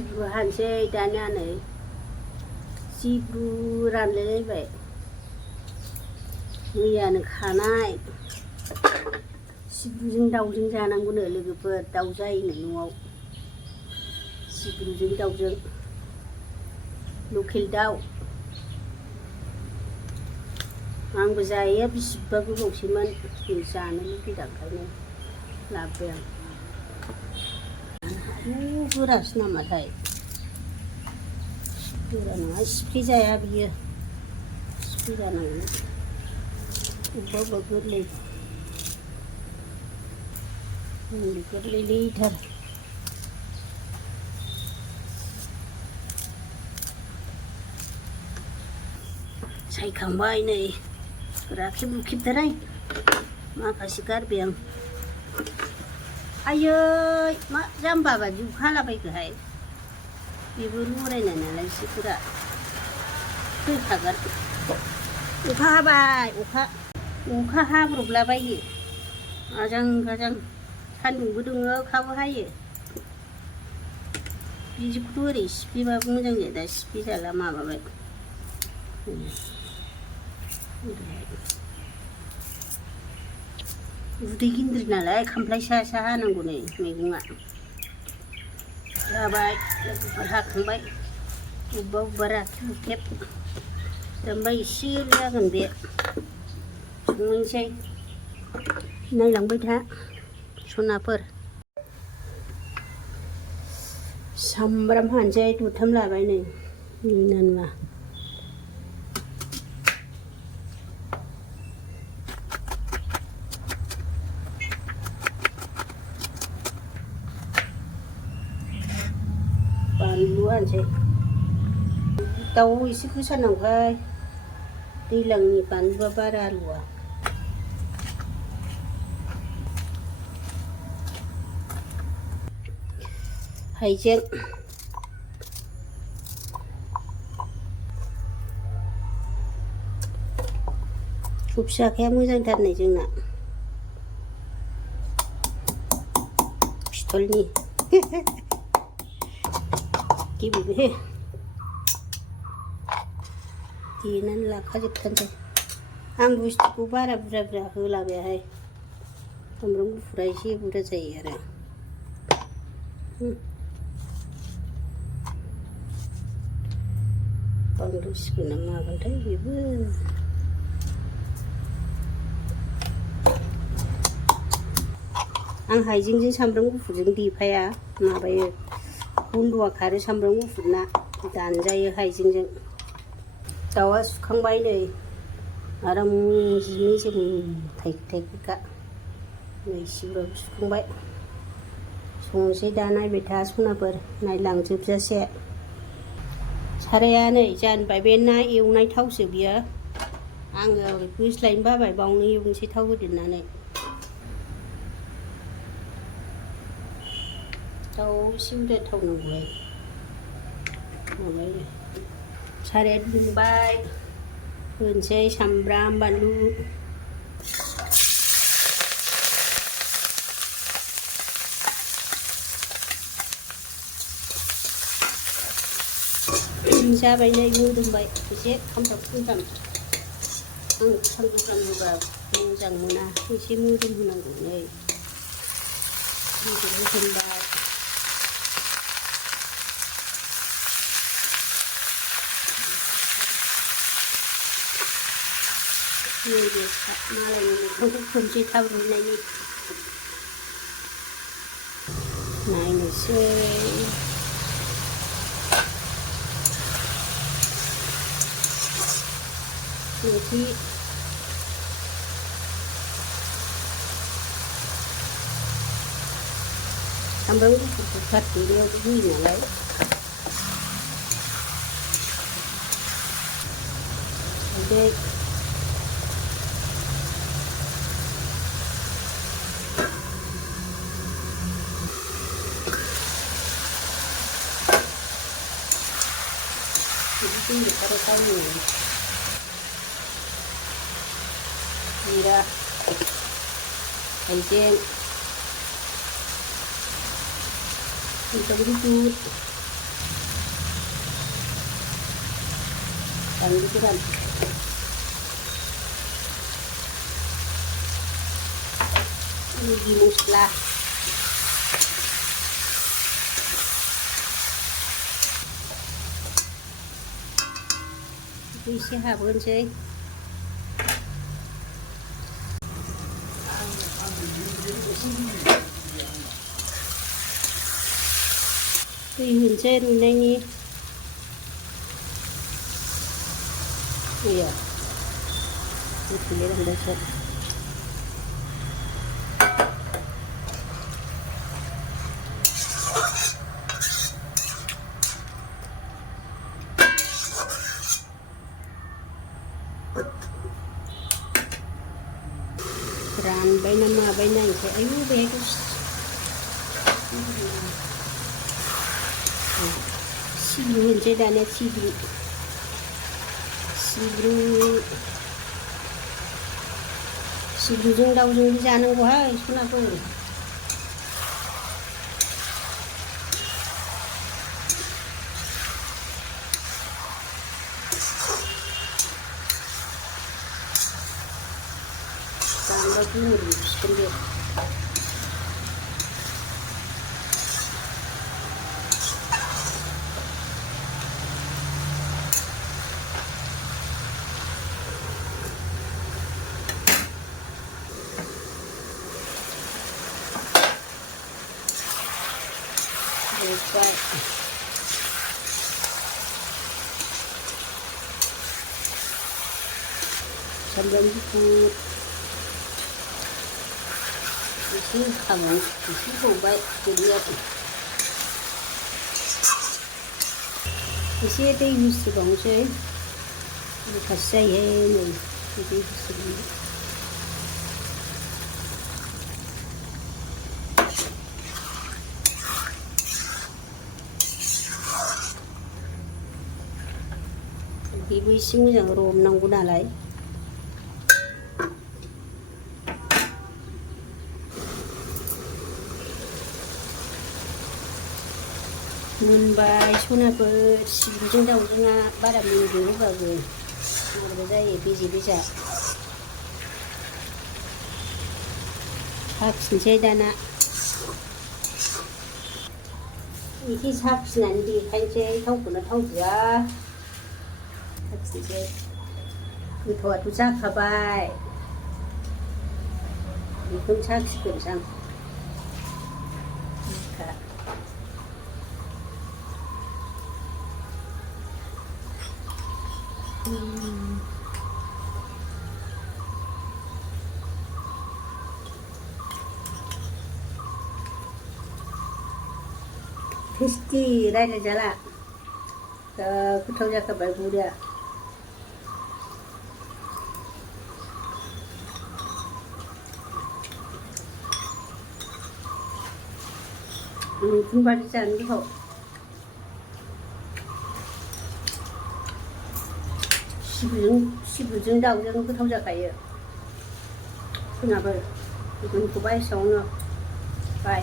सिब्रु हानोसै दानिया नै सिब्रु रानलायलायबाय मैयानो खानाय सिब्रुजों दाउजों जानांगौनो लोगोफोर दाउ जायोनो न'आव सिब्रुजों दाउजों लकेल दाउ आंबो जायैया बेसेबा गोबावसैमोन जानो लुबैदों ओंखायनो लाबोबाय आं गोरासो नामाथाय गोरा नङा सिफ्ले जाया बियो सिफ्ले जानांगौ अबेबा अबेबा गोरलै गोरलैथार सायखांबाय नै राखेब रुखेबथारहाय माखासे गारबाय आं आयै मा जाम्बा बादि अखा हालाबायखोहाय बेबो लरायनाय नालाय एसे गोरा फैखागोन अखा हाबाय अखा हाब्रबलाबायो आजां गाजां सान्दुंबो दुङो अखाबो हायो बिदिखौथ' ओरै सिफ्लेबाबो मोजां जाया दा सिफ्ले जाला माबाबाय उदै गिन्द्रि नालाय खामफ्लाय सा सा हानांगौ नै मैगङा जाबाय लोगोफोर हाखांबाय अबेबा अबेबा राखेब रुखेब ओमफ्राय एसेल' जागोन बे संनोसै नायलांबाय था सनाफोर सामब्राम हानोसै दरथाम लाबाय नै नुवा बानलु हानोसै दाउ एसे होसननांगौहाय दैज्लांनि बानलुआ बारा आलुआ हाइजें कफि आखाया मोजांथार नै जोंना पिथलनि गेबेबो देनानै लाखाजोबथारसै आं बुस्थुखौ बारा बुरजा बुरजा होलाबायाहाय सामब्राम गुफुरा एसे बुरजा जायो आरो बांद्रायसिगोन ना मागोनथाय बेबो आं हाइजेंजों सामब्राम गुफुरजों देफाया माबायो गन्धआ खारो सामब्राम गुफुरना दानजायो हाइजेंजों दाउआ सुखांबाय नै आराम मेजेम थाइखेखा नै सिब्रुआबो सुखांबाय संनोसै दा नायबाय था सनाफोर नायलांजोबजासे साराया नै जानबाय बे ना एवनाय थावसो बियो आङो बोस्लायनो बाबाय बावनो एवनोसै थाव होदेरनानै दाउ एसे बुरजा थाव नांगौहाय माबायो साराया दुंबाय होनोसै सामब्राम बानलु जाबाय नै मोदोमबाय एसे खामफ्राम खामफ्राम आं सामब्राम होबा मोजां मोना एसे मोदोम होनांगौ नै होसनबाय नैबे मालायनि मैगंखौ खोनसै थाब रुइनायनि नायनोसै संख्रि सामब्राम गुफुरखौ खारदेनायाव होयो नालाय हालदै बिदि खारो जिरा हाइजें सामब्राम गुफुर बानलु गोरान मैगि मस्ला एसे हाबहोनोसै दै होनोसै रुइनायनि दैया गोथौलेलांबायसो रानबाय ना माबाय नायनोसै आयु बेहायथ' सिब्रु होनोसै दानिया सिब्रुजों दाउजोंबो जानांगौहाय सनाफोर जानोबा गोमोरसिगोन बे Right. Sambal hijau, isi kamu, isi bobai, jadi apa? Isi itu isi bangsa, kasih ya nih, itu isi. Ibu isi moजां romनांगौ नालाय मोनबाय सनाफोर सिब्रुजों दाउजोंआ बारा मोनदों होबाबो माबा जायो बेजे बेजा साखिनोसै दाना एसे साखिनानै देखायनोसै थावखौनो थावदिया साखिनोसै गोथावाथ' जाखाबाय बेखौनो साखिग्रोनोसै आं टेस्टि रायज्लायजाला गोथाव जाखाबाय बुरिया मैखुन बादि जानो गोथाव सिब्रुजों दाउजों गोथाव जाखायो सनाफोर दोनथ'बाय एसेयावनो बाय